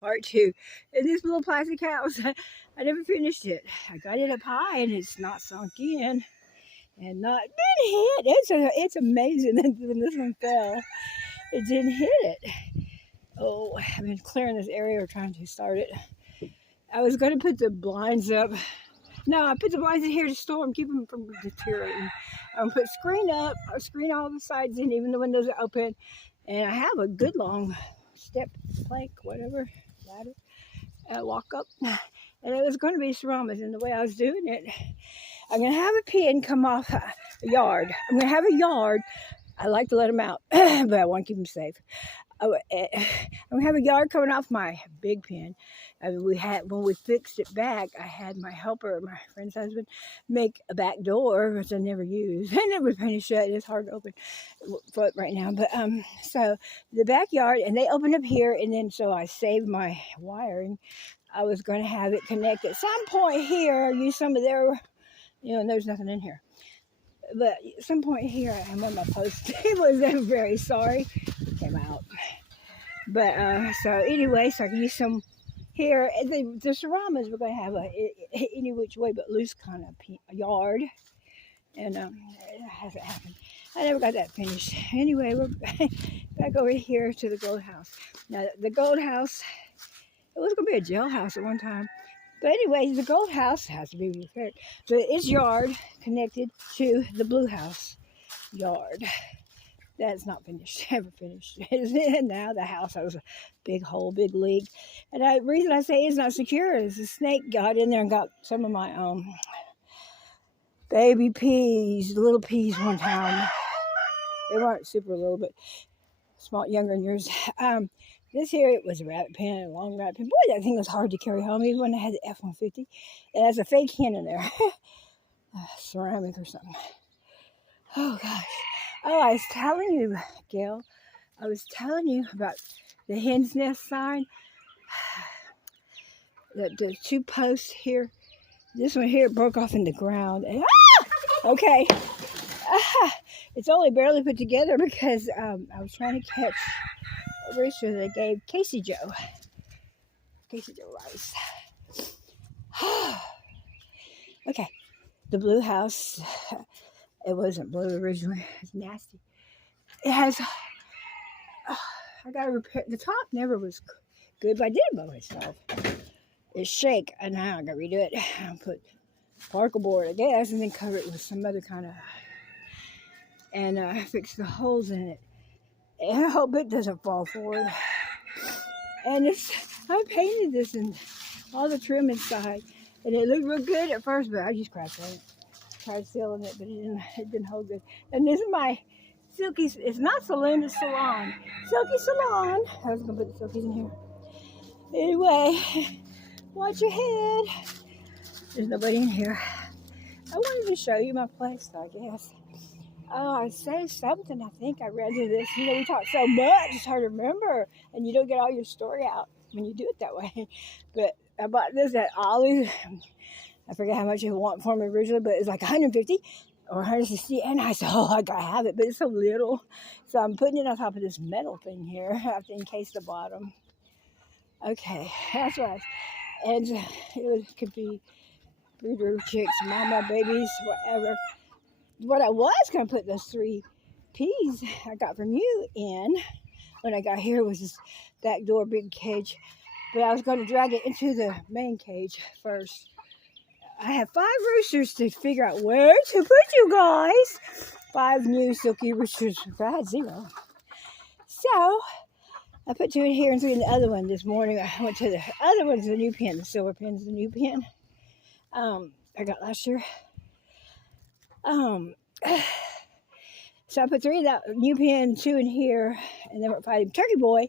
Part two. And this little plastic house, I never finished it. I got it up high and it's not sunk in and not been hit. It's amazing that when this one fell, it didn't hit it. Oh, I've been clearing this area or trying to start it. I was going to put the blinds up. No, I put the blinds in here to store them, keep them from deteriorating. I'm going to put screen up, screen all the sides in, even the windows are open. And I have a good long step plank, whatever, ladder, walk up. And it was going to be ceramics, and the way I was doing it, I'm going to have a pin come off a yard. I'm going to have a yard. I like to let them out, but I want to keep them safe. I'm going to have a yard coming off my big pin. When we fixed it back, I had my helper, my friend's husband, make a back door, which I never used. I never painted shut. It's hard to open foot right now. But so the backyard, and they opened up here, and then so I saved my wiring. I was going to have it connect at some point here, use some of their, and there's nothing in here. But at some point here, I'm on my post. It was very sorry. It came out. But so anyway, so I can use some here. The ceramics, we're going to have any which way but loose kind of yard. And it hasn't happened. I never got that finished. Anyway, we're back over here to the Gold House. Now, the Gold House, it was going to be a jailhouse at one time. But anyway, the Gold House has to be repaired. So its yard connected to the Blue House yard. That's not finished, ever finished. And now the house has a big hole, big leak. And the reason I say it's not secure is the snake got in there and got some of my baby peas, little peas one time. They weren't super little, but small, younger than yours. This here, it was a rabbit pen, a long rabbit pen. Boy, that thing was hard to carry home, even when I had the F-150. It has a fake hen in there. Ceramic or something. Oh, gosh. Oh, I was telling you, Gail. I was telling you about the hen's nest sign. The two posts here. This one here broke off in the ground. And, okay. It's only barely put together because I was trying to catch a rooster that gave Casey Joe rice. Okay. The Blue House. It wasn't blue originally. It's nasty. It has, I got to repair, the top never was good, but I did it by myself. It's shake, and now I got to redo it. I'll put particle board, I guess, and then cover it with some other kind of, and fix the holes in it. And I hope it doesn't fall forward. And I painted this and all the trim inside, and it looked real good at first, but I just cracked it. Tried sealing it, but it didn't hold good. And this is my Silky, it's not Saloon, it's Salon. Silky Salon. I was going to put the Silkies in here. Anyway, watch your head. There's nobody in here. I wanted to show you my place, I guess. Oh, I say something, I think I read through this. We talk so much, it's hard to remember. And you don't get all your story out when you do it that way. But I bought this at Ollie's. I forget how much it want for me originally, but it's like 150 or 160. And I said, oh, I gotta have it, but it's so little. So I'm putting it on top of this metal thing here. I have to encase the bottom. Okay, that's right. And could be breeder chicks, mama, babies, whatever. What I was gonna put those 3 peas I got from you in when I got here was this back door big cage. But I was gonna drag it into the main cage first. I have 5 roosters to figure out where to put you guys. 5 new silky roosters. I had 0. So I put 2 in here and 3 in the other one this morning. I went to the other one's the new pen. The silver pen's the new pen. I got last year. So I put 3 in that new pen, 2 in here, and then we're fighting. Turkey Boy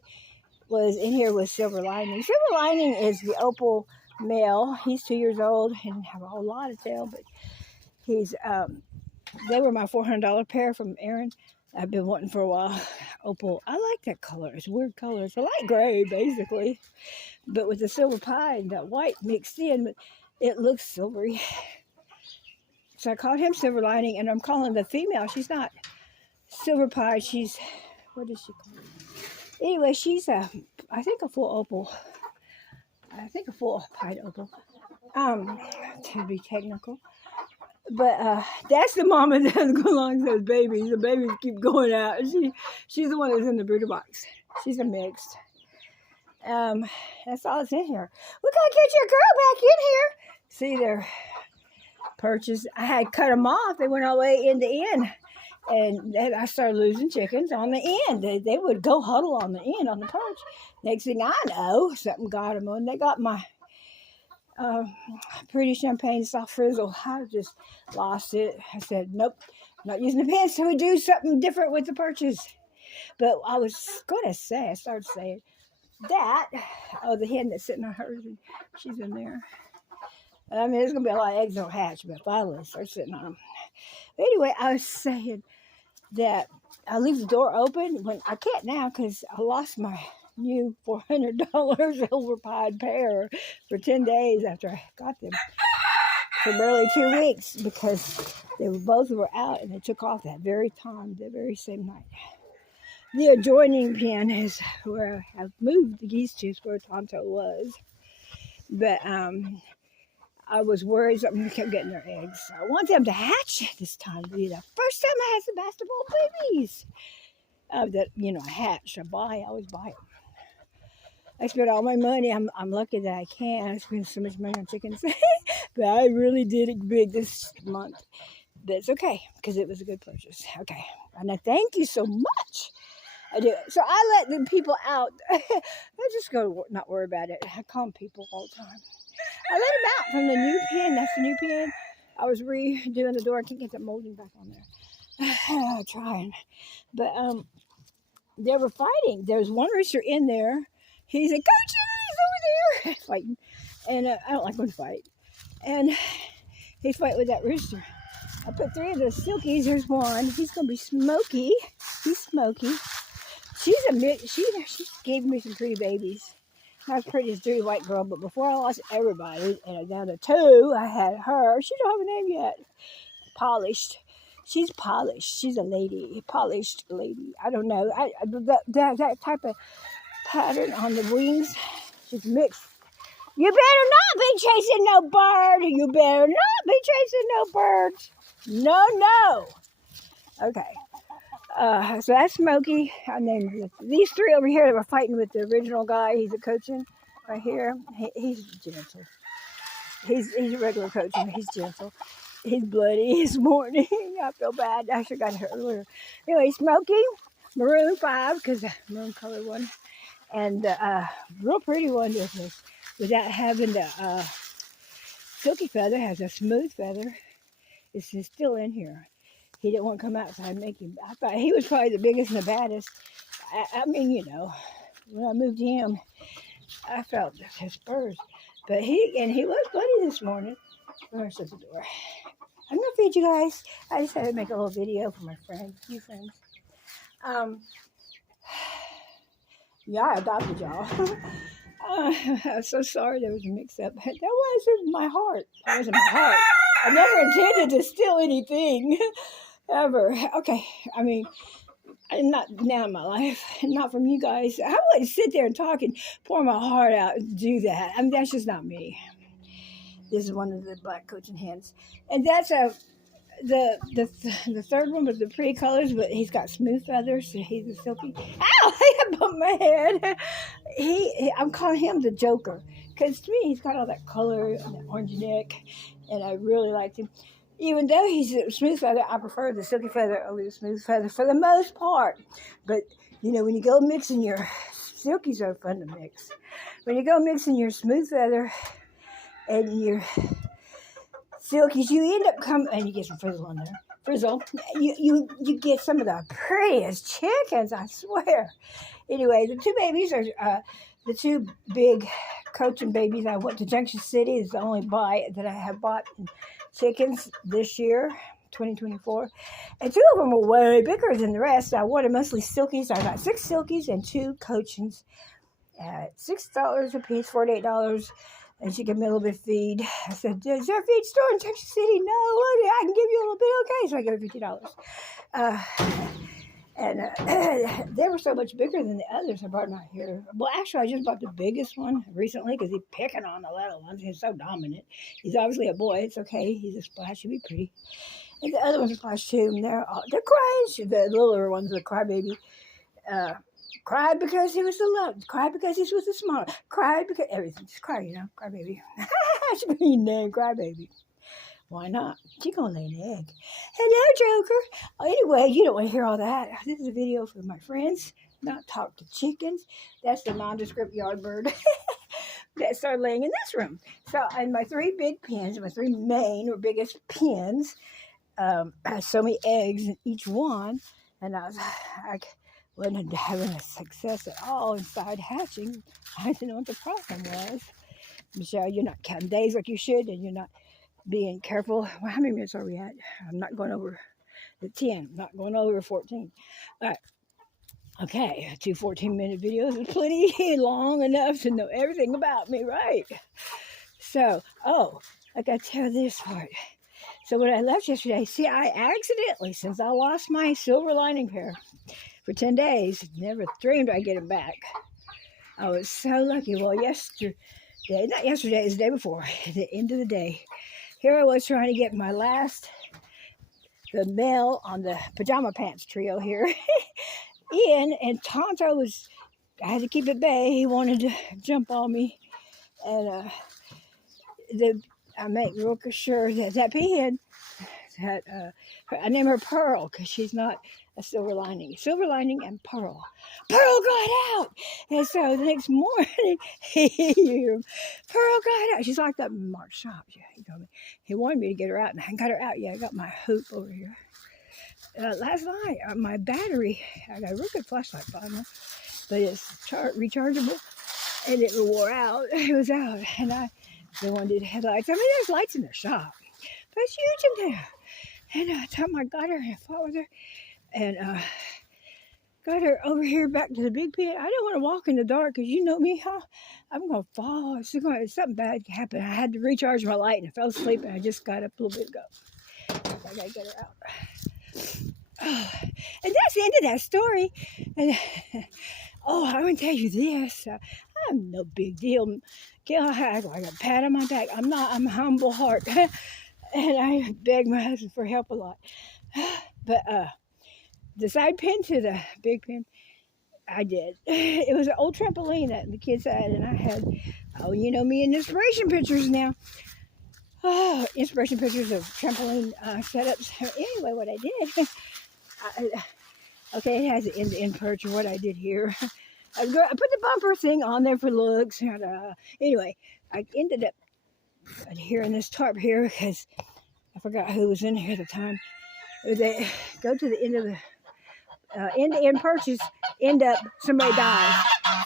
was in here with Silver Lining. Silver Lining is the opal male. He's 2 years old. He didn't have a whole lot of tail, but he's they were my $400 pair from Aaron. I've been wanting for a while. Opal. I like that color. It's a weird color. It's a light gray, basically, but with the silver pie and that white mixed in, but it looks silvery. So I called him Silver Lining, and I'm calling the female. She's not silver pie. She's, what is she called? Anyway, she's I think a full opal. I think a full pineapple, to be technical. But that's the mama that goes along with those babies. The babies keep going out. She's the one that's in the brooder box. She's a mixed. That's all that's in here. We gotta get your girl back in here. See, they're purchased. I had cut them off. They went all the way in the end. And then I started losing chickens on the end. They would go huddle on the end on the perch. Next thing I know, something got them on. They got my pretty champagne soft frizzle. I just lost it. I said, nope, I'm not using the pants till we do something different with the perches. But I was going to say, I started saying that, the hen that's sitting on hers, and she's in there. I mean, there's going to be a lot of eggs that'll hatch, but finally start sitting on them. But anyway, I was saying that I leave the door open when I can't now because I lost my new $400 overpied pair for 10 days after I got them for barely 2 weeks because they were both were out and they took off that very time, the very same night. The adjoining pen is where I have moved the geese to, where Tonto was. But I was worried something kept getting their eggs. I want them to hatch this time. It'll be the first time I had some basketball babies. That, I hatch. I always buy them. I spent all my money. I'm lucky that I can. I spent so much money on chickens. But I really did it big this month. But it's okay, because it was a good purchase. Okay. And I thank you so much. I do. So I let the people out. I just go not worry about it. I calm people all the time. I let them out from the new pen. That's the new pen. I was redoing the door. I can't get that molding back on there. Trying. But they were fighting. There's one rooster in there. He's like, go Chili's over there. Fighting. And I don't like when to fight. And he's fighting with that rooster. I put 3 of the silkies. There's one. He's going to be Smoky. He's Smoky. She's a mix. She gave me some pretty babies. Not as pretty as Dirty White Girl, but before I lost everybody, and down to 2, I had her. She don't have a name yet. Polished. She's polished. She's a lady. Polished lady. I don't know. That type of pattern on the wings. She's mixed. You better not be chasing no bird. You better not be chasing no birds. No. Okay. So that's Smokey. And then these 3 over here that were fighting with the original guy. He's a coaching right here. He's gentle. He's a regular coaching. He's gentle. He's bloody this morning. I feel bad. I should have got it earlier. Anyway, Smokey, maroon 5, because the maroon color one. And real pretty one without having the silky feather. Has a smooth feather. It's still in here. He didn't want to come outside and make him. I thought he was probably the biggest and the baddest. I mean, when I moved him, I felt his spurs. But he was bloody this morning. Where's the door? I'm going to feed you guys. I just had to make a little video for my friends, a few friends. Yeah, I adopted y'all. I'm so sorry there was a mix-up. That wasn't my heart. That wasn't my heart. I never intended to steal anything. Ever. Okay. I mean, not now in my life. Not from you guys. I wouldn't sit there and talk and pour my heart out and do that. I mean, that's just not me. This is one of the black coaching hens. And that's the third one with the pretty colors, but he's got smooth feathers. So he's a silky. Ow! I bumped my head. I'm calling him the Joker. Because to me, he's got all that color and that orange neck. And I really liked him. Even though he's a smooth feather, I prefer the silky feather over the smooth feather for the most part. But, when you go mixing your silkies are fun to mix. When you go mixing your smooth feather and your silkies, you end up and you get some frizzle on there. Frizzle. You get some of the prettiest chickens, I swear. Anyway, the 2 babies are the 2 big coaching babies. I went to Junction City. It's the only buy that I have bought in chickens this year, 2024. And 2 of them were way bigger than the rest. I wanted mostly silkies. I got 6 silkies and 2 coachings at $6 a piece, $48. And she gave me a little bit of feed. I said, is there a feed store in Junction City? No, I can give you a little bit. Okay, so I gave her $50. And they were so much bigger than the others. I brought them out here. Well, actually, I just bought the biggest one recently because he's picking on the little ones. He's so dominant. He's obviously a boy. It's okay. He's a splash. He'll be pretty. And the other ones are splash too. And they're crying. The littler ones, the crybaby. Cried because he was the loved. Cried because he was the smart. Cried because everything. Just cry, crybaby. That's a mean name, crybaby. Why not? She gonna lay an egg. Hello, Joker. Anyway, you don't want to hear all that. This is a video for my friends. Not talk to chickens. That's the nondescript yard bird that started laying in this room. So, and my 3 big pens, my 3 main or biggest pens, had so many eggs in each one, and I wasn't having a success at all inside hatching. I didn't know what the problem was. Michelle, you're not counting days like you should, and you're not being careful. Well, how many minutes are we at? I'm not going over the 10. I'm not going over 14. All right. Okay, 2 14-minute videos is plenty long enough to know everything about me, right? So, I got to tell this part. So when I left yesterday, see, I accidentally, since I lost my silver lining pair for 10 days, never dreamed I'd get them back. I was so lucky. Well, not yesterday, it was the day before, at the end of the day. Here I was trying to get the male on the pajama pants trio here in, and Tonto I had to keep at bay. He wanted to jump on me, and I make real sure that pen, I name her Pearl because she's not a silver lining. Silver lining and Pearl. Pearl got out! And so the next morning, Pearl got out. She's like that Mark Shop. Yeah, he told me. He wanted me to get her out, and I got her out. Yeah, I got my hoop over here. Last night, my battery, I got a real good flashlight finally, but it's rechargeable, and it wore out. It was out, and they wanted headlights. I mean, there's lights in their shop, but it's huge in there. And I got her and fought with her, and got her over here back to the big pen. I didn't want to walk in the dark because you know me, how I'm going to fall. Something bad happened. I had to recharge my light and I fell asleep, and I just got up a little bit ago. I got to get her out. And that's the end of that story. And I'm going to tell you this. I'm no big deal. I got a pat on my back. I'm a humble heart. And I beg my husband for help a lot. But the side pin to the big pin, I did. It was an old trampoline that the kids had, and I had, me in inspiration pictures now. Inspiration pictures of trampoline setups. Anyway, what I did, it has an end-to-end perch, or what I did here. I put the bumper thing on there for looks. And, anyway, I ended up adhering this tarp here because I forgot who was in here at the time. They go to the end of the end-to-end perches, end up, somebody dies.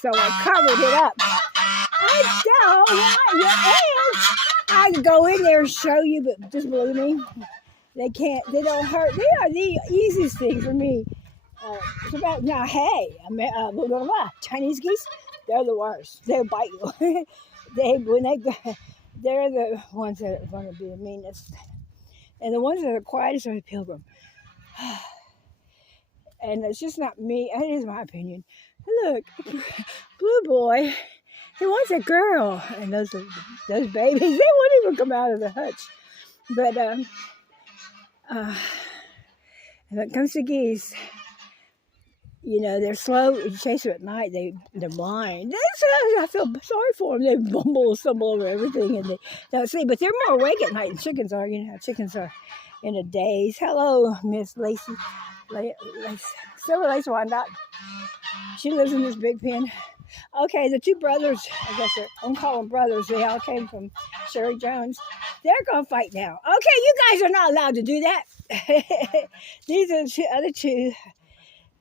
So I covered it up. I don't want your eggs. I can go in there and show you, but just believe me, they don't hurt. They are the easiest thing for me. Chinese geese, they're the worst. They'll bite you. They're the ones that are going to be the meanest. And the ones that are quietest are the pilgrim. And it's just not me. It is my opinion. Look, Blue Boy, he wants a girl. And those babies, they won't even come out of the hutch. But when it comes to geese, they're slow. You chase them at night, they're blind. I feel sorry for them. They stumble over everything, and they don't see. But they're more awake at night than chickens are. Chickens are in a daze. Hello, Miss Lacey. Silver Lace Wyandotte. She lives in this big pen. Okay, the 2 brothers, I guess I'm calling them brothers. They all came from Sherry Jones. They're going to fight now. Okay, you guys are not allowed to do that. These are the other 2.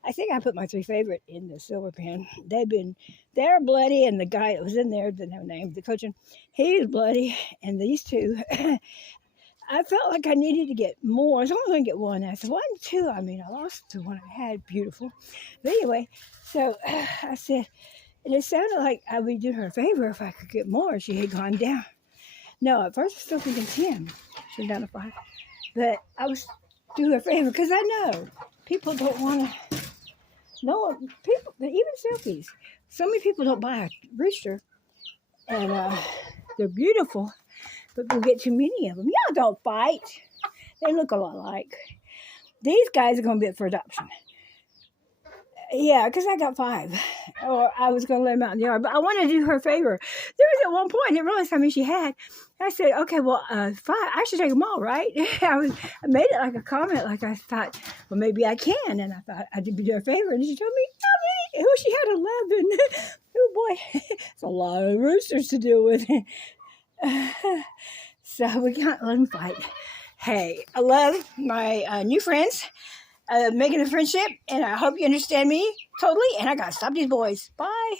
I think I put my 3 favorite in the silver pen. They're bloody, and the guy that was in there didn't have a name. The coaching, he was bloody, and these 2, I felt like I needed to get more. I was only going to get 1. I said 1, 2. I lost the one I had. Beautiful. But anyway, so I said, and it sounded like I would do her a favor if I could get more. She had gone down. No, at first I was still thinking 10. She was down to 5. But I was doing her a favor because I know people don't want to No, people, even silkies. So many people don't buy a rooster, and they're beautiful, but we'll get too many of them. Y'all don't fight. They look a lot alike. These guys are going to be up for adoption. Yeah, because I got 5. Or I was going to let them out in the yard. But I wanted to do her a favor. There was at one point, I didn't realize how many she had. I said, okay, well, 5. I should take them all, right? I made it like a comment. Like I thought, well, maybe I can. And I thought I'd do her a favor. And she told me, oh, she had 11. Oh, boy. It's a lot of roosters to deal with. So we can't let them fight. Hey, I love my new friends. Making a friendship, and I hope you understand me totally, and I gotta stop these boys. Bye.